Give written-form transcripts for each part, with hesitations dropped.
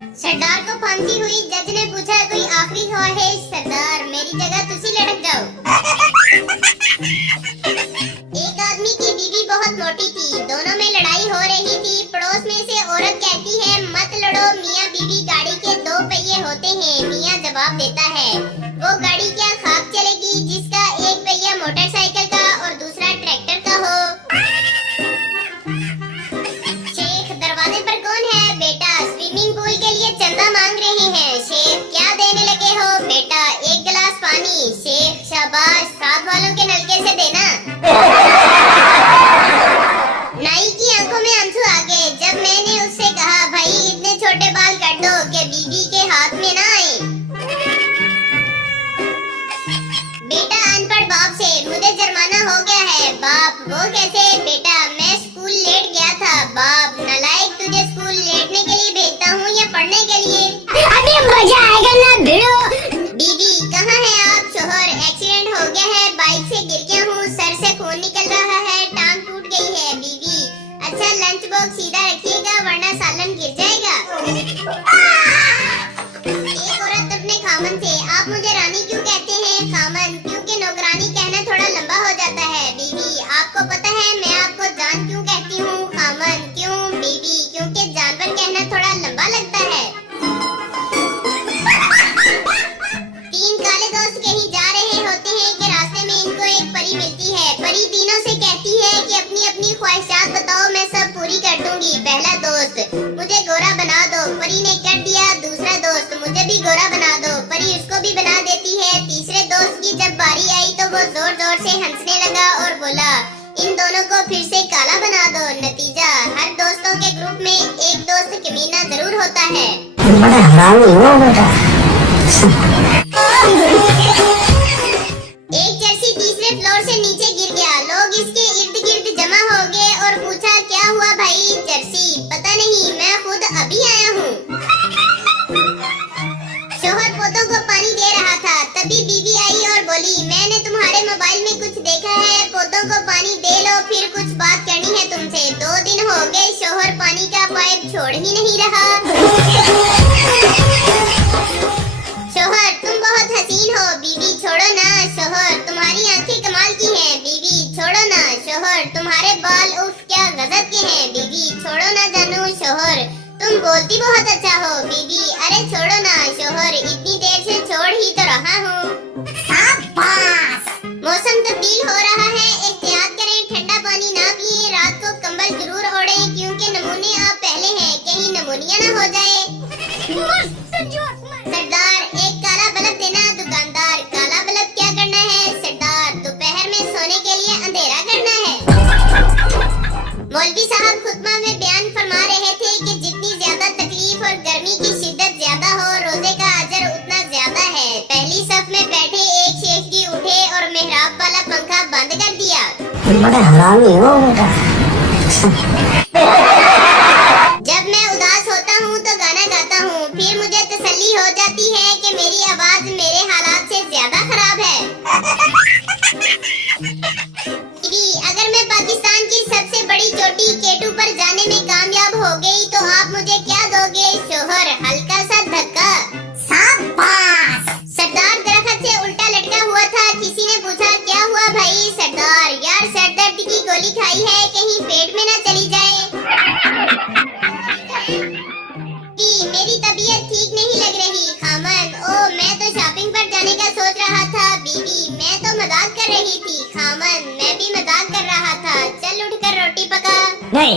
सरदार को फांसी हुई। जज ने पूछा कोई आखिरी ख्वाहिश। सरदार मेरी जगह तुसी लटक जाओ। एक आदमी की बीवी बहुत मोटी थी। दोनों में लड़ाई हो रही थी। पड़ोस में से औरत कहती है मत लड़ो, मियाँ बीवी गाड़ी के दो पहिए होते हैं। मियाँ जवाब देता है वो गाड़ी क्या खाक चलेगी जिसका एक पहिया मोटरसाइकिल का और दूसरा ट्रैक्टर का हो। शेख दरवाजे पर कौन है? बेटा स्विमिंग पूल के लिए चंदा मांग रहे हैं। शेख क्या देने लगे हो? बेटा एक गिलास पानी। शेख शाबाश, साथ वालों के नलके से देना। नाई की आंखों में आंसू आ गए जब मैंने उससे कहा भाई इतने छोटे बाल काट दो कि बीवी के हाथ में ना आए। बेटा अनपढ़ बाप से मुझे जुर्माना हो गया है। बाप वो कैसे? बेटा मैं स्कूल लेट गया था। बाप नालायक, तुझे स्कूल लेटने के लिए भेजता हूँ या पढ़ने के लिए? अभी मजा आएगा ना भिड़ो। बीवी कहाँ है आप? शोहर एक्सीडेंट हो गया है, बाइक से गिर गया हूँ, सर से खून निकल रहा है, टांग टूट गई है। बीवी अच्छा लंच बॉक्स सीधा रखिएगा वरना सालन गिर जाएगा। एक औरत अपने खामन से आप मुझे रानी क्यों कहते हैं? खामन क्योंकि नौकरानी कहना थोड़ा लंबा हो जाता है। बीवी आपको पता है मैं आपको जान क्यों कहती हूँ? खामन क्यों? बीवी क्योंकि जानवर कहना थोड़ा लंबा लगता है। तीन काले दोस्त कहीं जा रहे होते हैं कि रास्ते में इनको एक परी मिलती है। परी तीनों से कहती है कि अपनी अपनी ख्वाहिशात बताओ, मैं सब पूरी कर दूंगी। पहला दोस्त मुझे गोरा बना दो। परी ने कर दिया। दूसरा दोस्त मुझे भी गोरा बना दो। परी उसको भी बना देती है। तीसरे दोस्त की जब बारी आई तो वो जोर जोर से हंसने लगा और बोला इन दोनों को फिर से काला बना दो। नतीजा हर दोस्तों के ग्रुप में एक दोस्त कमीना जरूर होता है। बड़ा हरामी हो बेटा। एक चर्सी तीसरे फ्लोर से नीचे गिर गया। लोग इसके इर्द गिर्द जमा हो गए और पूछा क्या हुआ भाई? चर्सी पता नहीं, मैं खुद अभी आया हूँ। शोहर पौधों को पानी दे रहा था, तभी बीवी आई और बोली मैंने तुम्हारे मोबाइल में कुछ देखा है, पौधों को पानी दे लो, फिर कुछ बात करनी है तुमसे। 2 दिन हो गए शोहर पानी का पाइप छोड़ ही नहीं रहा। शोहर तुम बहुत हसीन हो। बीवी छोड़ो ना। शोहर तुम्हारी आंखें कमाल की हैं। बीवी छोड़ो ना। शोहर तुम्हारे बाल उफ क्या गजब के हैं। बीवी छोड़ो ना जानू। शोहर तुम बोलती बहुत अच्छा हो। बीवी अरे छोड़ो ना। शोहर इतनी देर से छोड़ ही तो रहा हूँ। मौसम तब्दील हो रहा है, एहतियात करें, ठंडा पानी ना पिए, रात को कंबल जरूर ओढ़ें क्योंकि नमूने आप पहले हैं, कहीं नमूनिया ना हो जाए। सरदार एक काला बल्ब देना। दुकानदार काला बल्ब क्या करना है? सरदार दोपहर में सोने के लिए अंधेरा करना है। मौलवी साहब खुतबा में बयान फरमा रहे थे कि जितनी ज्यादा तकलीफ और गर्मी की शिद्दत ज्यादा हो, रोजे का अजर उतना ज्यादा है। पहली सफ में बैठे एक शेख जी उठे और मेहराब वाला पंखा बंद कर दिया। बड़ा हरामी हो बेटा। जब मैं उदास होता हूँ तो गाना गाता हूँ, फिर मुझे तसल्ली हो जाती है कि मेरी आवाज मेरे हालात से ज्यादा खराब है। अगर मैं पाकिस्तान की सबसे बड़ी चोटी केटू पर जाने में कामयाब हो गई तो आप मुझे क्या दोगे? शोहर हल्का सा धक्का। सरदार दरख्त से उल्टा लटका हुआ था। किसी ने पूछा क्या हुआ भाई? सरदार यार सर दर्द की गोली खाई है, कहीं पेट में ना चली जाए। मेरी तबीयत ठीक नहीं लग रही। खामन ओ मैं तो शॉपिंग पर जाने का सोच रहा था। बीवी मैं तो मजाक कर रही थी। खामन मैं भी मजाक कर रहा था। चल उठकर रोटी पका। नहीं।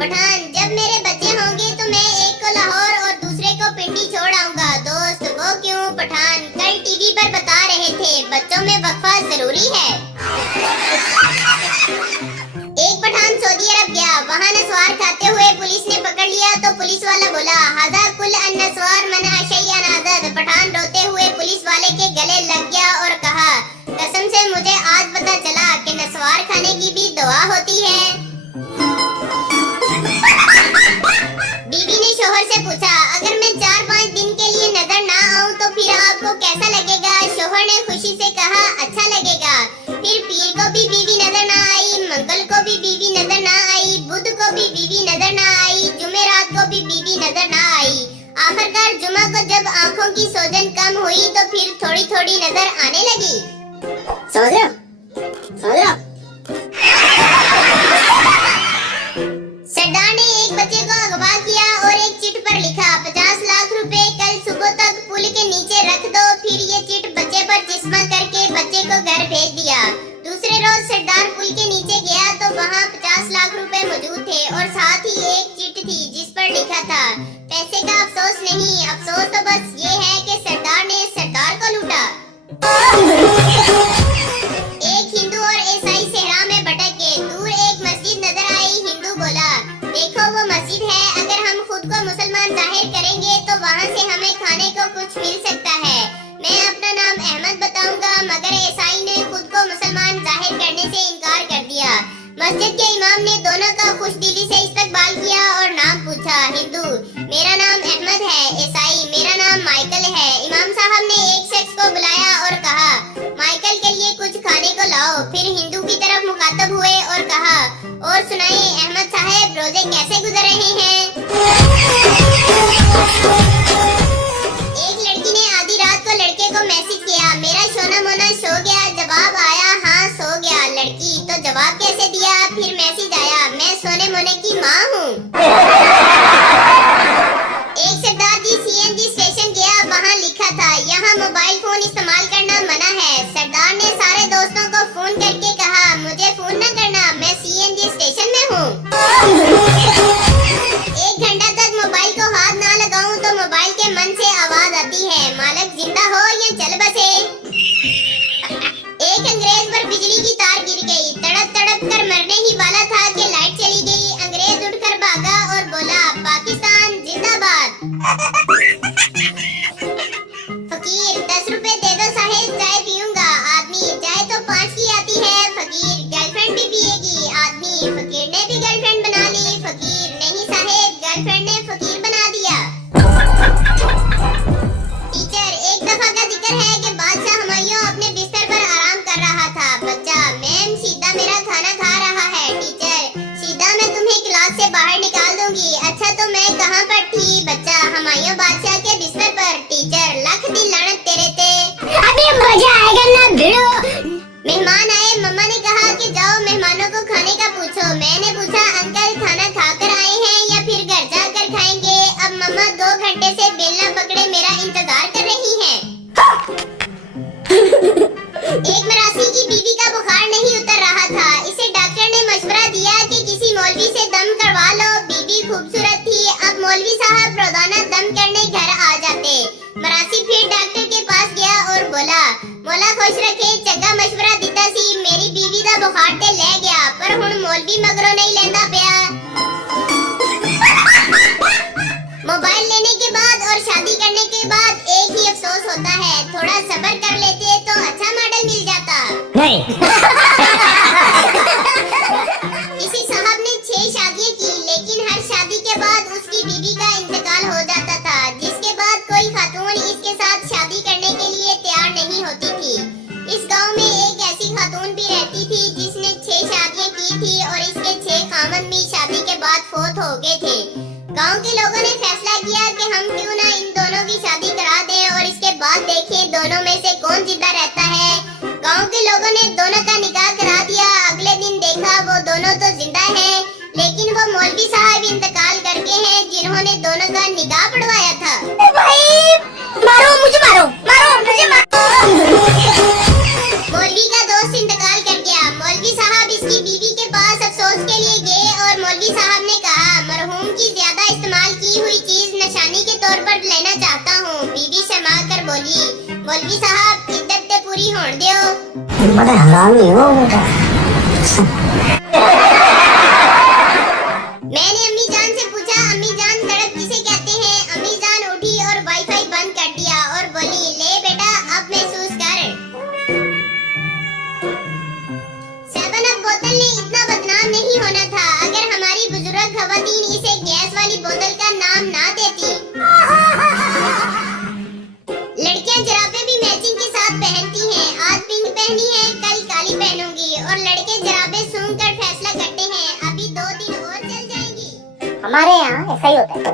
पठान जब मेरे बच्चे होंगे तो मैं एक को लाहौर और दूसरे को पिंडी छोड़ आऊंगा। दोस्त वो क्यों? पठान कल टीवी पर बता रहे थे बच्चों में वक्फा जरूरी है। एक पठान सऊदी अरब गया, वहाँ नस्वार खाते हुए पुलिस ने पकड़ लिया तो पुलिस वाला बोला हादा कुल अन्नस्वार मन अशय्यन आदत। पठान रोते हुए पुलिस वाले के गले लग गया और कहा कसम से मुझे आज पता चला कि नस्वार खाने की भी दुआ होती है। बीवी ने शोहर से पूछा अगर मैं 4-5 दिन के लिए नजर ना आऊं तो फिर आपको कैसा लगेगा? शोहर ने खुशी से कहा अच्छा लगेगा। फिर पीर को भी बीवी नजर ना आई, मंगल को भी बीवी नजर ना आई, बुध को भी बीवी नजर ना आई, भी नजर ना आई। आखिरकार जुमा को जब आंखों की सोजन कम हुई तो फिर थोड़ी थोड़ी नजर आने लगी। समझ रहे हो? समझ रहे हो? सरदार ने एक बच्चे को अगवा किया और एक चिट पर लिखा 50 लाख रुपए कल सुबह तक पुल के नीचे रख दो। फिर ये चिट बच्चे पर चिस्मा करके बच्चे को घर भेज दिया। दूसरे रोज सरदार पुल के नीचे गया तो वहाँ 50 लाख रुपए मौजूद थे और साथ ही एक चिट थी जिस पर लिखा था पैसे का अफसोस नहीं, अफसोस तो बस ये है कि सरदार ने सरदार को लूटा। एक हिंदू और ईसाई सहरा में भटक गए। दूर एक मस्जिद नजर आई। हिंदू बोला, देखो वो मस्जिद है, अगर हम खुद को मुसलमान जाहिर करेंगे तो वहाँ से हमें खाने को कुछ मिल सकता है। मैं अपना नाम अहमद बताऊंगा। मगर ईसाई ने खुद को मुसलमान जाहिर करने से इनकार कर दिया। मस्जिद के इमाम ने दोनों का खुशदिली से इस्तकबाल किया और नाम पूछा। हिंदू, मेरा नाम अहमद है। ईसाई, मेरा नाम माइकल है। इमाम साहब ने एक शख्स को बुलाया और कहा, माइकल के लिए कुछ खाने को लाओ। फिर हिंदू की तरफ मुखातब हुए और कहा, और सुनाइए अहमद साहब, रोजे कैसे गुजर रहे हैं? एक लड़की ने आधी रात को लड़के को मैसेज किया, मेरा सोना मोना सो गया। जवाब आया, हाँ सो गया। लड़की, तो जवाब कैसे दिया? फिर मैसेज आया, मैं सोने मोने की माँ हूँ। एक सरदार जी सीएनजी स्टेशन गया। वहाँ लिखा था, यहाँ मोबाइल फोन इस्तेमाल करना मना है। सरदार ने सारे दोस्तों को फोन करके कहा, मुझे फोन न करना, मैं सीएनजी स्टेशन में हूँ। 1 घंटा तक मोबाइल को हाथ ना लगाऊं तो मोबाइल के मन से आवाज आती है, मालिक जिंदा हो या चल बसे। एक अंग्रेज पर बिजली की तार गिर गई। तड़प तड़प कर मरने ही वाला था कि लाइट चली गई। अंग्रेज उठकर भागा और बोला, पाकिस्तान जिंदाबाद। फकीर, 10 रुपए दे दो साहेब, चाय पीऊंगा। आदमी, चाय तो 5 की आती है। फकीर, गर्लफ्रेंड भी पिएगी। आदमी, फकीर ने भी गर्लफ्रेंड बना ली। फकीर, नहीं साहेब, गर्लफ्रेंड ने फकीर बना दिया। टीचर, एक दफा का जिक्र है कि बादशाह हुमायूं अपने बिस्तर पर आराम कर रहा था। बच्चा, मैम सीधा मेरा खाना खा रहा है। टीचर, सीधा मैं तुम्हें क्लास से बाहर निकाल दूंगी। अच्छा तो मैं कहाँ पर थी? बच्चा, हुमायूं बादशाह के बिस्तर पर। टीचर, लख दी लानत तेरे ते। अभी मजा आएगा ना भिड़ो। मेहमान आए। मम्मा ने कहा कि जाओ मेहमानों को खाने का पूछो। मैंने पूछा, अंकल खाना खाकर आए हैं या फिर घर जाकर खाएंगे? अब मम्मा 2 घंटे से बेलना पकड़े मेरा इंतजार कर रही हैं। एक मरासी की बीवी का बुखार नहीं उतर रहा था। इसे डॉक्टर ने मशवरा दिया कि किसी मौलवी से दम करवा लो। बीवी खूबसूरत थी। अब मौलवी साहब रोजाना दम करने घर आ जाते। मरासी फिर डॉक्टर के पास गया और बोला, मौला खुश रखे, चंगा मशवरा दिता सी, मेरी बीवी दा बुखार ते ले गया, पर हुण मौलवी मगरों नहीं लेंदा पिया। मोबाइल लेने के बाद और शादी करने के बाद एक ही अफसोस होता है, थोड़ा सब्र कर लेते तो अच्छा मॉडल मिल जाता। नहीं। किसी साहब ने 6 शादियां की, लेकिन हर शादी के बाद उसकी बीवी का इंतकाल हो जाता था, जिसके बाद कोई खातून इसके साथ शादी करने के लिए तैयार नहीं होती थी। इस गांव में एक ऐसी खातून भी रहती थी जिसने 6 शादियां की थी और इसके 6 खामन भी शादी के बाद फौत हो गए थे। गांव के लोगों ने फैसला किया कि हम क्यों ना इन दोनों की शादी करा दें और इसके बाद देखें दोनों में से कौन जिंदा रहता है। गांव के लोगों ने दोनों का निकाह करा दिया। अगले दिन देखा वो दोनों तो जिंदा हैं, लेकिन वो मौलवी साहब इंतकाल कर गए हैं जिन्होंने दोनों का निकाह पढ़वाया था। भाई मारो मुझे, मारो मारो मुझे, मारो। मौलवी का दोस्त इंतकाल कर गया। मौलवी साहब इसकी बीवी के पास अफसोस के लिए गए और मौलवी साहब ने कहा, मरहूम की ज्यादा इस्तेमाल की हुई चीज निशानी के तौर पर लेना चाहता हूँ। बीवी शर्मा कर बोली, मौलवी साहब इद्दत ते पूरी होने दो। बड़ा हरामी हो बेटा। मैंने अम्मी जान से पूछा, अम्मी जान तड़प किसे कहते हैं? अम्मी जान उठी और वाईफाई बंद कर दिया और बोली, ले बेटा अब महसूस कर। 7 बोतल ने इतना बदनाम नहीं होना था अगर हमारी बुजुर्ग खवातीन इसे गैस वाली बोतल का नाम ना देती। लड़कियां जुराबे भी मैचिंग के साथ पहनती हैं। आज पिंक पहनी है, कल काली पहनूंगी। और लड़के जुराबे सूंघ कर फैसला करते हैं, अभी 2 दिन और चल जाएंगी। हमारे यहाँ ऐसा ही होता है।